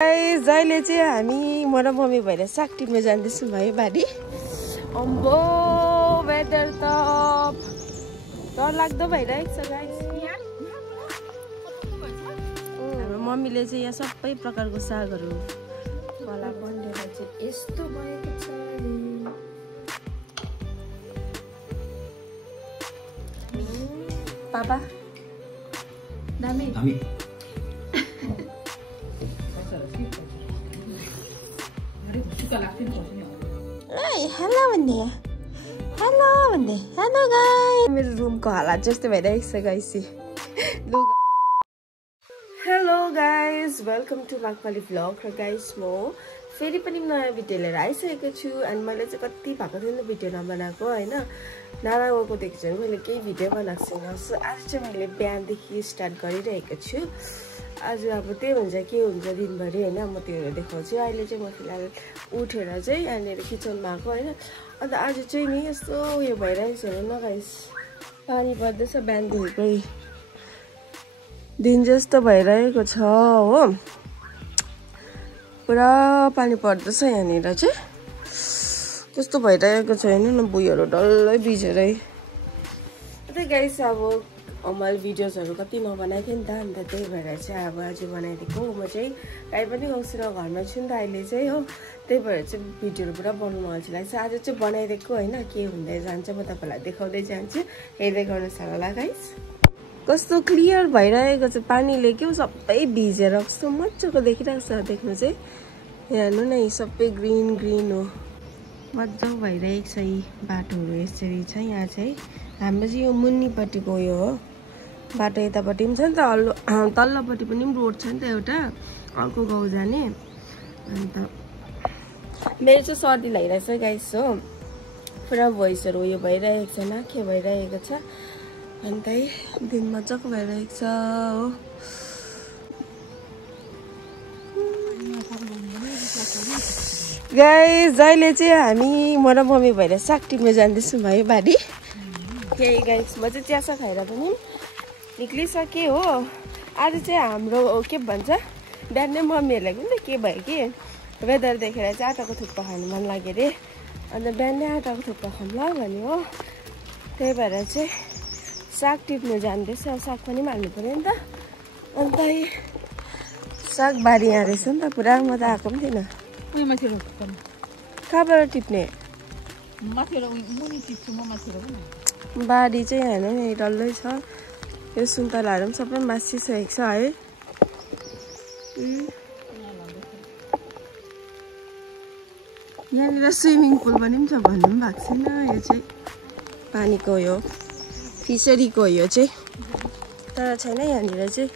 जहिले चाहिँ हामी म र मम्मी भएर साग टिप्न जाँदैछौँ भाइ बारी। अम्बो वेदर त डरलाग्दो भइरहेको छ गाइस। हाम्रो मम्मीले चाहिँ यहाँ सबै प्रकारको सागहरू होला बन्देर चाहिँ यस्तो भएको छ। पापा दामी हेलो गाइस, मेरो रुमको हालत जस्तो भइरहेको छ guys. Hello guys, welcome to माकपाली भ्लग। र गाइस म फेरि पनि नयाँ भिडियो लिएर आइसकेको छु। अनि मैले चाहिँ कति भएको थियो भिडियो नबनाएको होइन, नरागोको देख्छु भने मैले केही भिडियो बनाएको छैन। सो आज चाहिँ मैले बिहानदेखि स्टार्ट गरिरहेको छु। आज अब त्यही हुन्छ के हुन्छ दिनभरि होइन, म त्योहरू देखाउँछु। अहिले चाहिँ म फिलहाल उठेर चाहिँ यहाँनिर किचनमा आएको होइन। अन्त आज चाहिँ नि यस्तो उयो भइरहेको छ न गाइस, पानी पर्दैछ बिहानदेखिकै दिन जस्तो भइरहेको छ हो। पुरा पानी पर्दैछ यहाँनिर चाहिँ, त्यस्तो भइरहेको छैन न, बुइहरू डल्लै भिजेरै। त्यही गाइस अब मैले भिडियोजहरू कति नबनाएको थिएँ नि त, अन्त त्यही भएर चाहिँ अब आज बनाइदिएको। म चाहिँ काहीँ पनि गउँछु र घरमा छु नि त अहिले चाहिँ हो, त्यही भएर चाहिँ भिडियोहरू पुरा बनाउनु अल्छी लाग्छ। आज चाहिँ बनाइदिएको होइन, के हुँदै जान्छ म तपाईँलाई देखाउँदै जान्छु, हेर्दै गर्नुहोस् होला गाइस। कस्तो क्लियर भइरहेको छ पानीले, के सबै भिजेर कस्तो मजाको देखिरहेको छ देख्नु चाहिँ। हेर्नु न सबै ग्रिन ग्रिन हो, मजाको भइरहेको छ। यी बाटोहरू यसरी छ यहाँ चाहिँ। हाम्रो चाहिँ यो मुनिपट्टिको उयो हो बाटो, यतापट्टि पनि छ नि त, तल्लोपट्टि पनि रोड छ नि त एउटा अर्को गाउँ जाने। अन्त मेरो चाहिँ सर्दी लागिरहेको छ गाइस हो, पुरा भोइसहरू उयो भइरहेको छ, नाके भइरहेको छ। अन्त दिन मजाको भइरहेको छ हो। गाइस जहिले चाहिँ हामी म र मम्मी भएर साग टिप्न जाँदैछौँ भाइ बारी। यही गाइस म चाहिँ चियासा खाएर पनि निक्लिसकेँ हो। आज चाहिँ हाम्रो के भन्छ बिहानै मम्मीहरूलाई पनि त के भयो कि वेदर देखेर चाहिँ आटाको थुक्पा खानु मन लाग्यो अरे। अन्त बिहानै आटाको थुक्पा खाउँला भन्यो हो, त्यही भएर चाहिँ साग टिप्नु जाँदैछ। साग पनि हाल्नु पऱ्यो नि त। अन्त साग बारी यहाँ रहेछ नि त पुरा, म त आएको पनि थिएन। कहाँबाट टिप्ने? बारी चाहिँ हेर्नु नि डल्लै छ, यो सुन्तलाहरू पनि सबै मासिसकेको छ है। यहाँनिर स्विमिङ पुल पनि छ भन्नु पनि भएको छैन। यो चाहिँ पानीको यो फिसरीको यो चाहिँ, तर छैन यहाँनिर चाहिँ,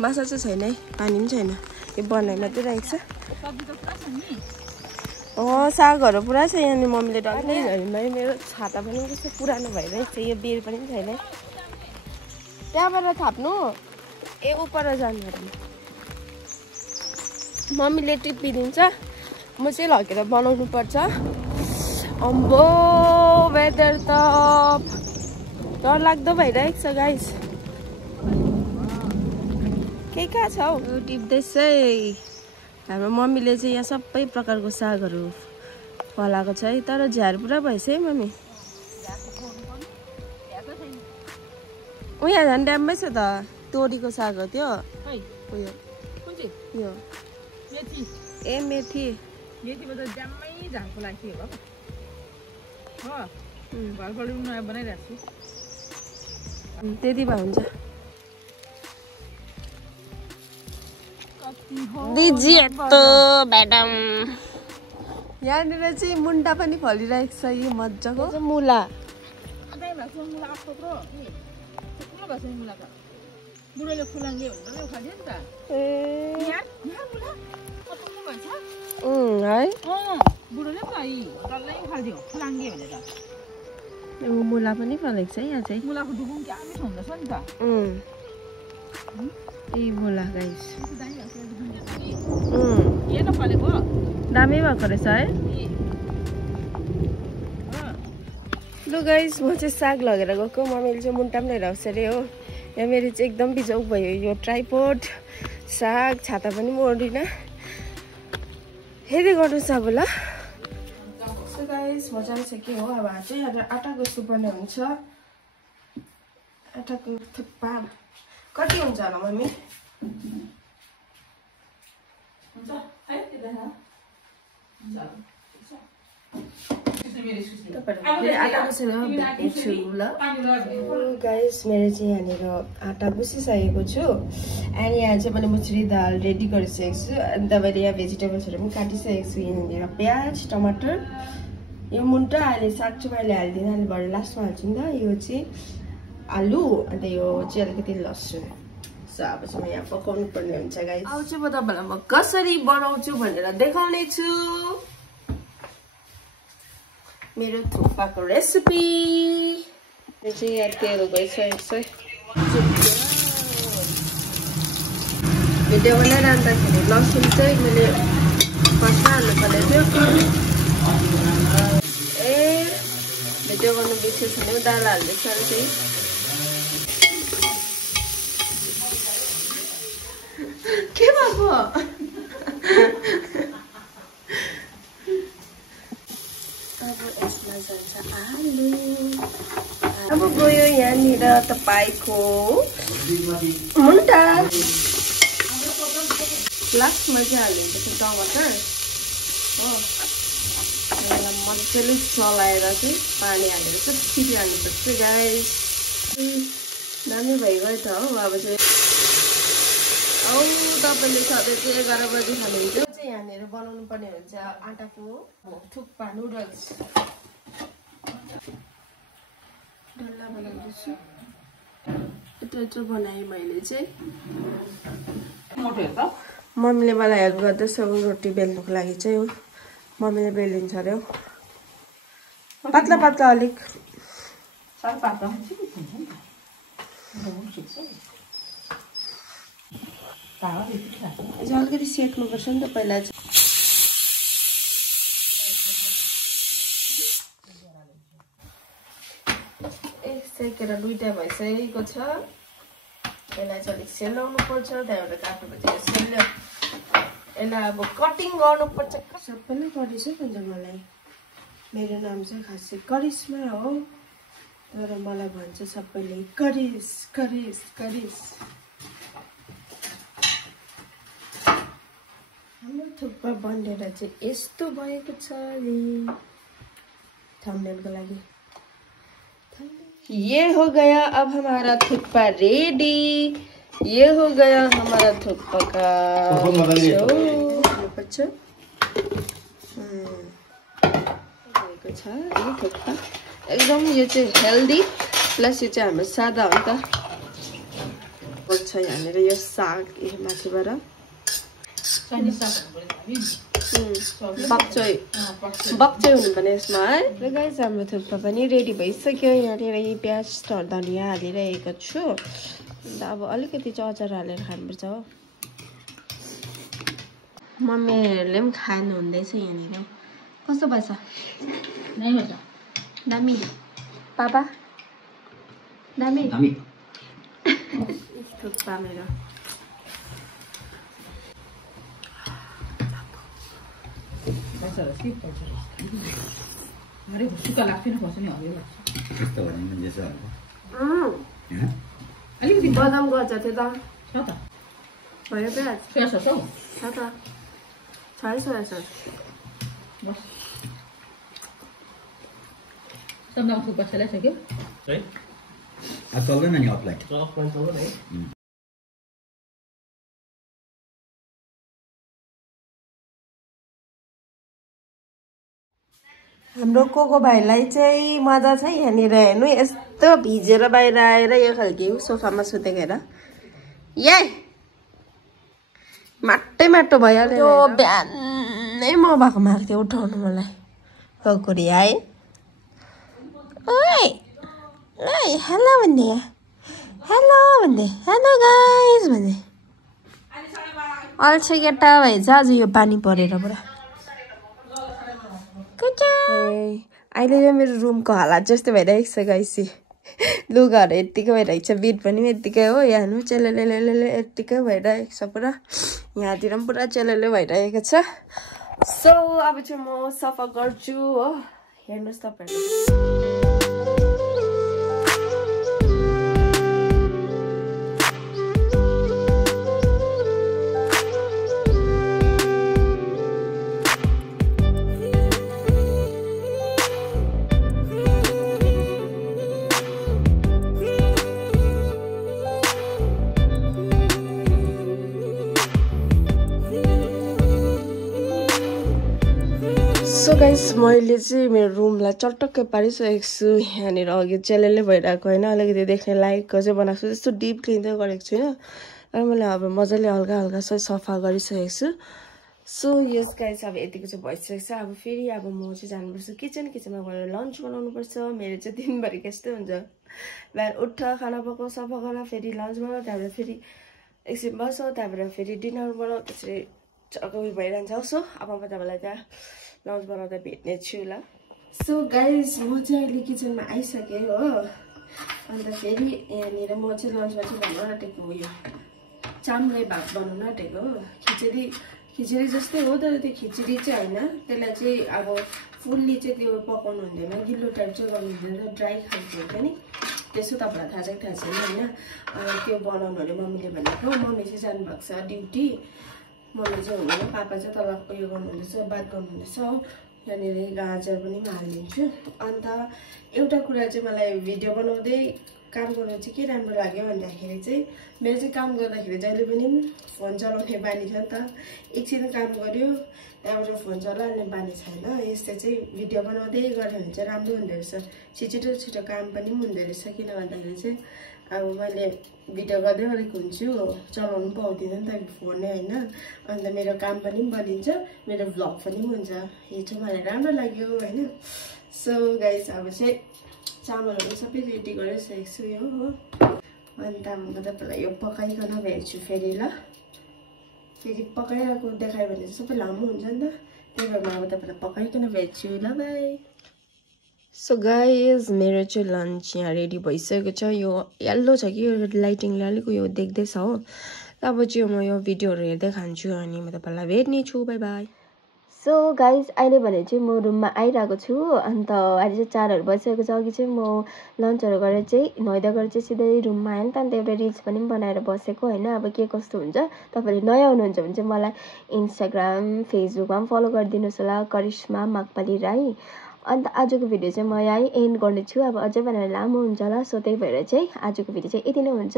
माछा चाहिँ छैन है, पानी पनि छैन, यो बनाइ मात्रै रहेको छ। सागहरू पुरा छ यहाँनिर। मम्मीले डल्लै झरिँदै, मेरो छाता पनि कस्तो पुरानो भइरहेको छ, यो बेर पनि छैन। त्यहाँबाट थाप्नु ए उपर जानु पर्ने, मम्मीले टिपिदिन्छ, म चाहिँ लगेर बनाउनु पर्छ। अम्बो वेदर त डरलाग्दो भइरहेको छ गाइस। के कहाँ छ हौ? टिप्दैछ हाम्रो मम्मीले चाहिँ यहाँ सबै प्रकारको सागहरू फलाएको छ है, तर झ्यार पुरा भएछ है मम्मी। उहाँ झन् ड्याममै छ त, तोरीको साग हो त्यो उयो यो ए मेथी। त्यति भए हुन्छ। यहाँनिर चाहिँ मुन्टा पनि फलिरहेको छ, यो मजाको मुला। मुला पनि फलेको छ यहाँ चाहिँ। यही मुला गाइस दामी भएको रहेछ है। लु गाइस म चाहिँ साग लगेर गएको, मम्मीले चाहिँ मुन्टा पनि लिएर आउँछ अरे हो। यहाँ मेरो चाहिँ एकदम बिजोक भयो, यो ट्राइपोड साग छाता पनि म ओर्दिनँ। हेर्दै गर्नुहोस् अब ल सो गाइस मजाले छ के हो अब चाहिँ आटाको सुपर्ने हुन्छ आटाको थुक्पा कति हुन्छ होला मम्मी हुन्छ है गाइस मेरो चाहिँ यहाँनिर आटा गुसिसकेको छु अनि यहाँ चाहिँ मैले मुसुरी दाल रेडी गरिसकेको छु अनि तपाईँले यहाँ भेजिटेबल्सहरू पनि काटिसकेको छु यहाँनिर प्याज टमाटर यो मुन्टा अहिले साग चाहिँ मैले हाल्दिनँ अहिले भरे लास्टमा हाल्छु नि त यो चाहिँ आलु अन्त यो चाहिँ अलिकति लसुन सो अब चाहिँ म यहाँ पकाउनु पर्ने हुन्छ गाइस अब चाहिँ म तपाईँलाई म कसरी बनाउँछु भनेर देखाउने छु मेरो थुक्पाको रेसिपी यो चाहिँ यहाँ तेल गइसकेको छ भिडियो बनाइरहँदाखेरि लसुन चाहिँ मैले फर्स्टमा हाल्नु पर्ने थियो ए भिडियो गर्नु बिर्सेछ भने दाल हाल्दैछ अरे चाहिँ के भएको अब यसमा जान्छ आलु अब गयो यहाँनिर तपाईँको मुन्टा लास्टमा चाहिँ हालिन्छ टमाटर हो यसलाई मजाले चलाएर चाहिँ पानी हालेर चाहिँ छिटी हाल्नुपर्छ गाइस दामी भइगयो त हो अब चाहिँ औ तपाईँले सधैँ चाहिँ 11 बजी खानुहुन्छ चाहिँ यहाँनिर बनाउनु पर्ने हुन्छ आटाको थुक्पा नुडल्स डल्ला बनाउँदैछु यत्रो बनाएँ मैले चाहिँ मम्मीले मलाई हेल्प गर्दैछ रोटी बेल्नुको लागि चाहिँ हो मम्मीले बेलिन्छ अरे हो पातला पातला अलिक अलिकति सेक्नुपर्छ नि त पहिला चाहिँ सेकेर दुईटा भइसकेको छ यसलाई चाहिँ अलिक सेलाउनु पर्छ त्यहाँबाट काट्नुपर्छ सेल्यो यसलाई अब कटिङ गर्नुपर्छ सबैले गरिस भन्छ मलाई मेरो नाम चाहिँ खासै करिश्मा हो तर मलाई भन्छ सबैले करिस करिस करिस हाम्रो थुक्पा बनेर चाहिँ यस्तो भएको छ नि थम्बनेलको लागि ये हो गया अब हमारा थुक्पा रेडी ये हो गया हमारा थुक्पा का थुक्पा एकदम यो चाहिँ हेल्दी प्लस यो चाहिँ हाम्रो सादा हो नि त पर्छ यहाँनिर यो साग माथिबाट बक्चै हुनुपर्ने यसमा है र गाइस हाम्रो थुक्पा पनि रेडी भइसक्यो यहाँनिर यही प्याज धनिया हालिरहेको छु अन्त अब अलिकति चाहिँ अचार हालेर खानुपर्छ हो मम्मीहरूले पनि खानु हुँदैछ यहाँनिर कस्तो भएछ दामी पापा दामी थुक्पा मेरो बदाम गर्छ त्यो त भयो प्याज छ त सोया सस थुक्पा चलाइसक्यो चल्दैन नि अफलाइन हाम्रो कोको भाइलाई चाहिँ मजा छ यहाँनिर हेर्नु यस्तो भिजेर बाहिर आएर यो खालको सोफामा सुतेको हेर ए माटो भइहाल्यो बिहानै म भएको माग थियो उठाउनु मलाई कोकोरी आए ओइ ओइ हेलो भन्ने हेलो गाइस भन्ने अल्छे केटा भएछ आज यो पानी परेर पुरा अहिले यो मेरो रुमको हालत जस्तो भइरहेको छ गाइसी लुगाहरू यत्तिकै भइरहेको छ बेड पनि यत्तिकै हो यहाँ चेलेले यत्तिकै भइरहेको छ पुरा यहाँतिर पनि पुरा चेलेले भइरहेको छ सो अब चाहिँ म सफा गर्छु हो हेर्नुस् तपाईहरु सो गाइस मैले चाहिँ मेरो रुमलाई चटक्कै पारिसकेको छु यहाँनिर अघि चेलेले भइरहेको होइन अलिकति देख्ने लायकको चाहिँ बनाएको छु त्यस्तो डिप क्लिन चाहिँ गरेको छुइनँ र मैले अब मजाले हल्का हल्का चाहिँ सफा गरिसकेको छु सो यस गाइस अब यतिको चाहिँ भइसकेको छ अब फेरि अब म चाहिँ जानुपर्छ किचनमा गएर लन्च बनाउनुपर्छ मेरो चाहिँ दिनभरि यस्तै हुन्छ बिहान उठ खाना पकाऊ सफा गर फेरि लन्च बनाऊ त्यहाँबाट फेरि एकछिन बसौ त्यहाँबाट फेरि डिनर बनाऊ त्यसरी उयो भइरहन्छ सो अब म तपाईँलाई त्यहाँ लन्च बनाउँदा भेट्ने छु ल सो गाइस म चाहिँ अहिले किचनमा आइसकेँ हो अन्त फेरि यहाँनिर म चाहिँ लन्चमा चाहिँ बनाउन आँटेको उयो चाम्रे भात बनाउन आँटेको हो खिचडी जस्तै हो तर त्यो खिचडी चाहिँ होइन त्यसलाई चाहिँ अब फुल्ली चाहिँ त्यो पकाउनु हुँदैन गिलो टाइप चाहिँ गर्नु हुँदैन ड्राई खालको हुन्छ नि त्यसो तपाईँलाई थाहा छैन होइन त्यो बनाउनु अरे मम्मीले भनेको मम्मी चाहिँ जानुभएको छ ड्युटी मम्मी चाहिँ हुँदैन पापा चाहिँ तल उयो गर्नुहुँदैछ बात गर्नुहुँदैछ यहाँनिर गाजर पनि हालिदिन्छु अन्त एउटा कुरा चाहिँ मलाई भिडियो बनाउँदै काम गर्नु चाहिँ के राम्रो लाग्यो भन्दाखेरि चाहिँ मेरो चाहिँ काम गर्दाखेरि जहिले पनि फोन चलाउने बानी छ नि त एकछिन काम गर्यो त्यहाँबाट फोन चलाउने बानी छैन यस्तो चाहिँ भिडियो बनाउँदै गऱ्यो भने चाहिँ राम्रो हुँदो रहेछ छिटो काम पनि हुँदो रहेछ किन भन्दाखेरि चाहिँ अब मैले भिडियो गर्दै गरेको हुन्छु चलाउनु पाउँदिनँ नि त फोनै होइन अन्त मेरो काम पनि बनिन्छ मेरो भ्लग पनि हुन्छ यो चाहिँ मलाई राम्रो लाग्यो होइन सो गाइस अब चाहिँ चामलहरू सबै रेडी गरिसकेको छु यो हो अन्त म तपाईँलाई यो पकाइकन भेट्छु फेरि ल फेरि पकाइरहेको देखायो भने चाहिँ सबै लामो हुन्छ नि त त्यही भएर म अब तपाईँलाई पकाइकन भेट्छु ल बाई सो गाइस मेरो चाहिँ लन्च यहाँ रेडी भइसकेको छ यो येल्लो छ कि यो लाइटिङले अलिक उयो देख्दैछ हो अब चाहिँ म यो भिडियोहरू हेर्दै खान्छु अनि म तपाईँलाई भेट्ने छु बाई बाई सो गाइस अहिले भने चाहिँ म रुममा आइरहेको छु अन्त अहिले चाहिँ 4 बजिसकेको छ अघि चाहिँ म लन्चहरू गरेर चाहिँ नुहाइदा गरेर चाहिँ सिधै रुममा आएँ नि त अन्त एउटा रिल्स पनि बनाएर बसेको होइन अब के कस्तो हुन्छ तपाईँले नयाँ हुनुहुन्छ भने चाहिँ मलाई इन्स्टाग्राम फेसबुकमा पनि फलो गरिदिनुहोस् होला करिश्मा माकपाली राई अन्त आजको भिडियो चाहिँ म यहीँ एन्ड गर्नेछु अब अझै भनेर लामो हुन्छ होला सो त्यही भएर चाहिँ आजको भिडियो चाहिँ यति नै हुन्छ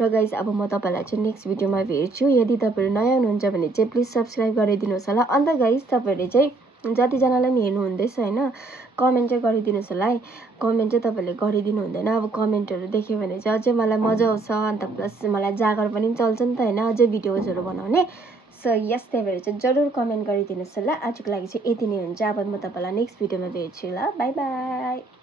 र गाइस अब म तपाईँलाई चाहिँ नेक्स्ट भिडियोमा भेट्छु यदि तपाईँहरू नयाँ हुनुहुन्छ भने चाहिँ प्लिज सब्सक्राइब गरिदिनुहोस् होला अन्त गाइस तपाईँहरूले चाहिँ जतिजनालाई पनि हेर्नुहुँदैछ होइन कमेन्ट चाहिँ गरिदिनुहोस् होला है कमेन्ट चाहिँ तपाईँहरूले गरिदिनु हुँदैन अब कमेन्टहरू देख्यो भने चाहिँ अझै मलाई मजा आउँछ अन्त प्लस मलाई जागर पनि चल्छ नि त होइन अझै भिडियोजहरू बनाउने सो यस त्यही भएर चाहिँ जरुर कमेन्ट गरिदिनुहोस् होला आजको लागि चाहिँ यति नै हुन्छ अब म तपाईँलाई नेक्स्ट भिडियोमा भेट्छु ल बाई बाई